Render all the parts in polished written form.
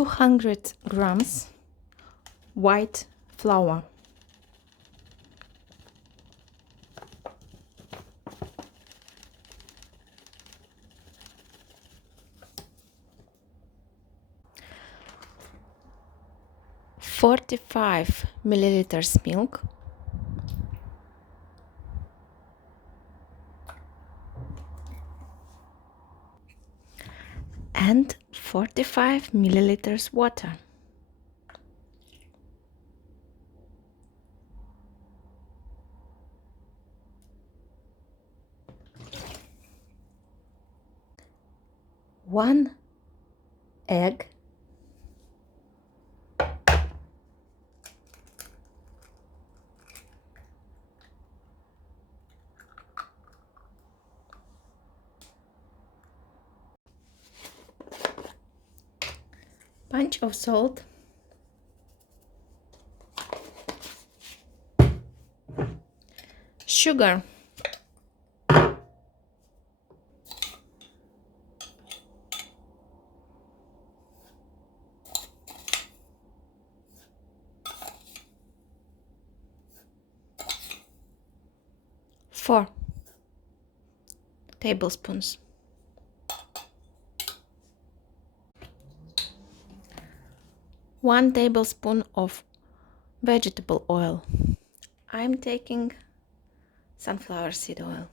200 grams white flour, .45 milliliters milk, and 45 milliliters water. One egg, pinch of salt, sugar, four tablespoons, one tablespoon of vegetable oil. I'm taking sunflower seed oil.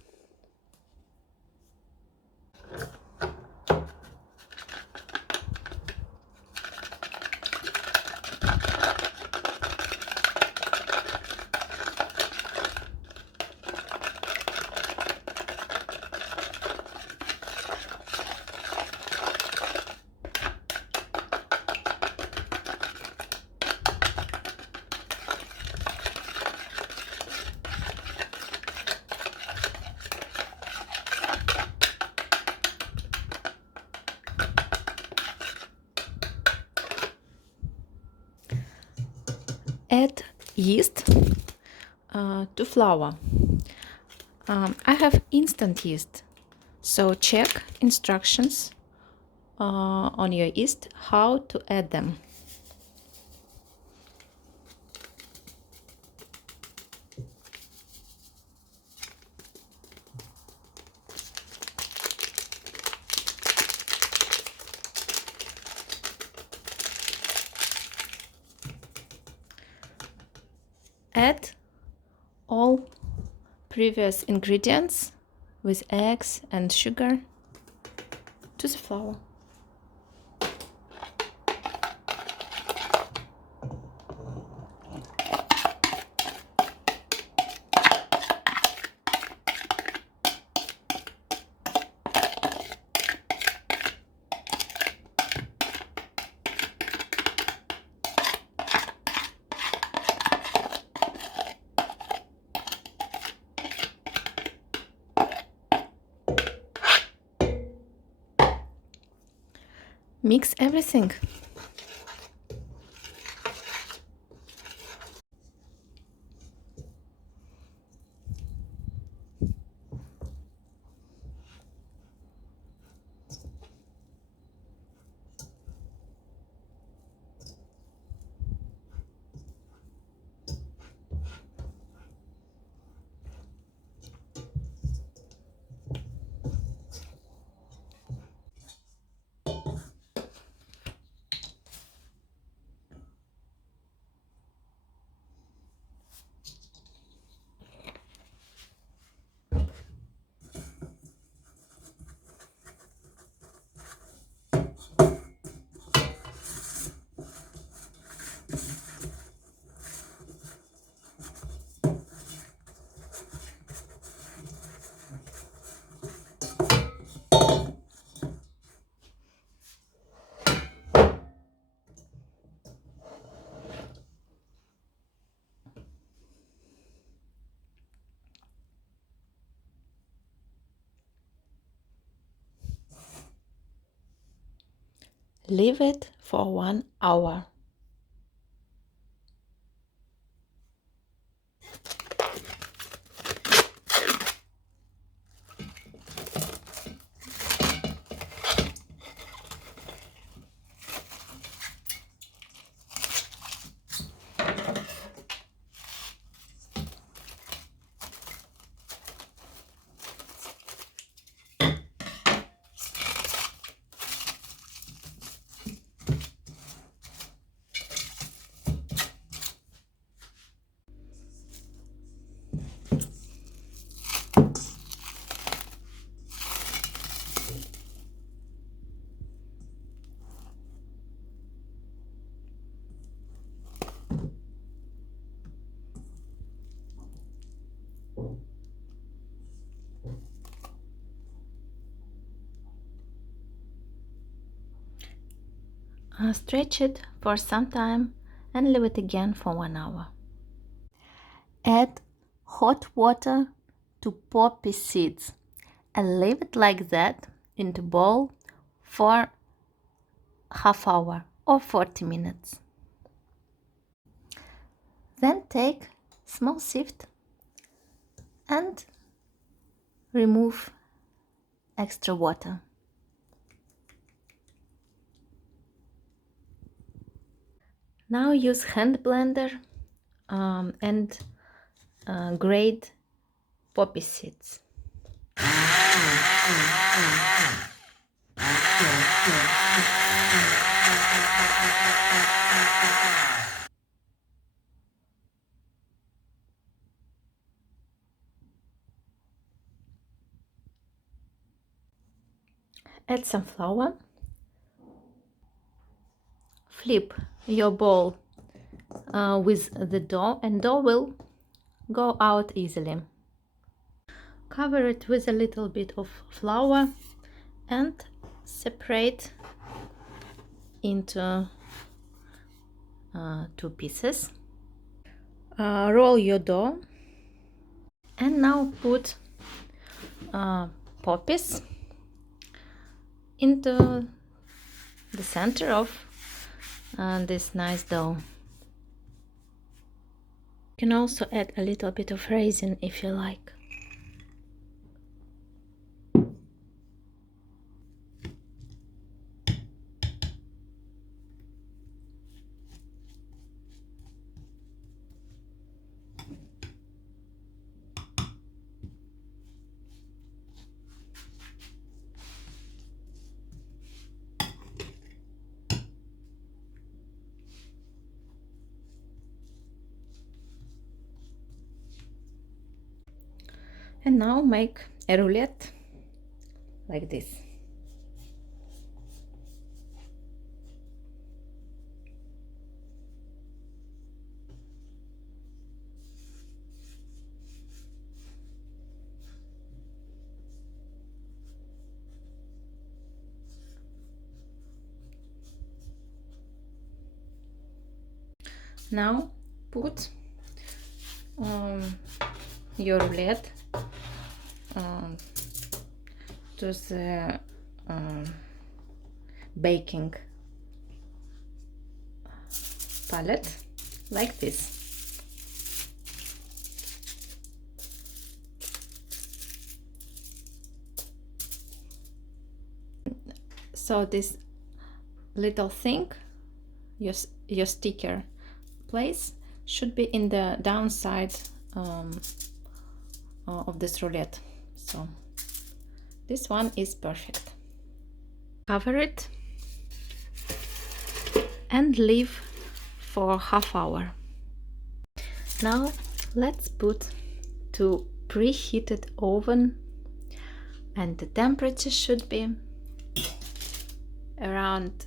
Add yeast to flour. I have instant yeast, so check instructions on your yeast how to add them. Add all previous ingredients with eggs and sugar to the flour. Mix everything. Leave it for 1 hour. Stretch it for some time and leave it again for 1 hour. Add hot water to poppy seeds and leave it like that in the bowl for half hour or 40 minutes. Then take small sieve and remove extra water. Now use hand blender and grate poppy seeds. Add some flour. Flip your bowl with the dough and dough will go out easily. Cover it with a little bit of flour and separate into 2 pieces. Roll your dough and now put poppies into the center of this nice dough. You can also add a little bit of raisin if you like. And now make a roulette like this. Now put your roulette to the baking palette like this. So this little thing, your sticker place, should be in the downside of this roulette. So this one is perfect. Cover it and leave for half hour. Now let's put to preheated oven, and the temperature should be around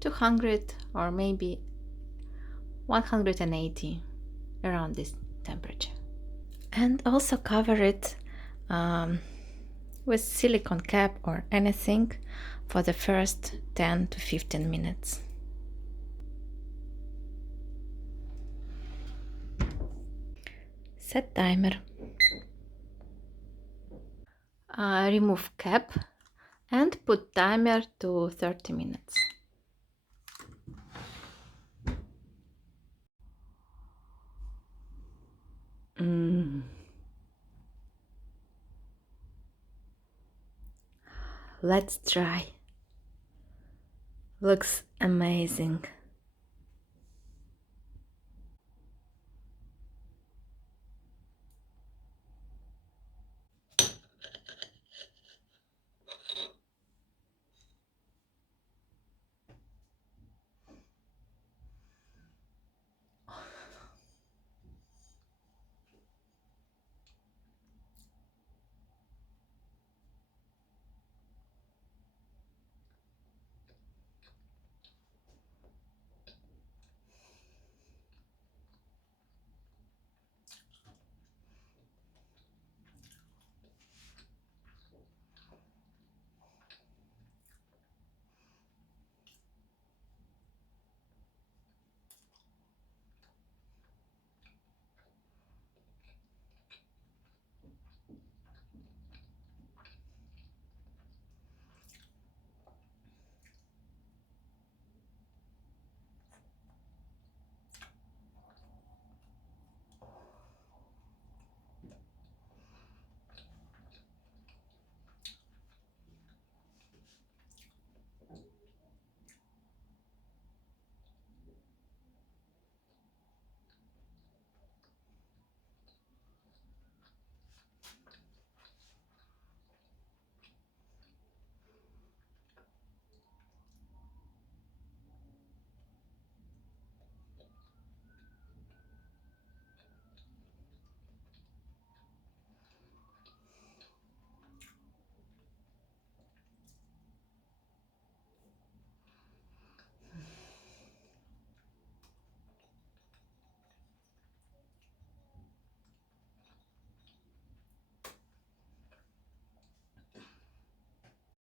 200 or maybe 180, around this temperature. And also cover it with silicone cap or anything for the first 10 to 15 minutes. Set timer. Remove cap and put timer to 30 minutes. Let's try. Looks amazing.